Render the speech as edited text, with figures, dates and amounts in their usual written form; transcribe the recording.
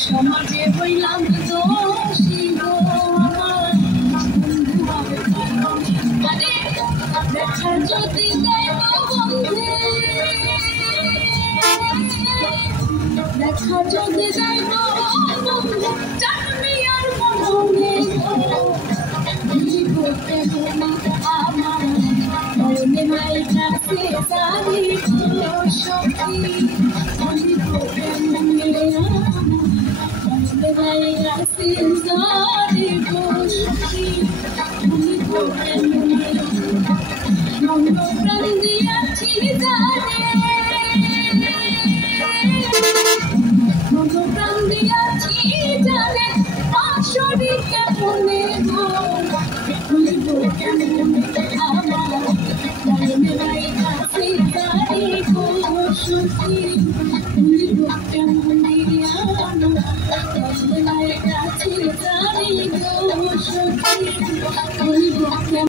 সমাজে হইলাম দোষী গো আমার বন্ধু হবে আরে দেখা যদি দেয় বন্ধে দেখা যদি দেয় বন্ধে জানবি আর মনে করতে হলে আমার মনে নাই কাছে জানি সখী করতে মনে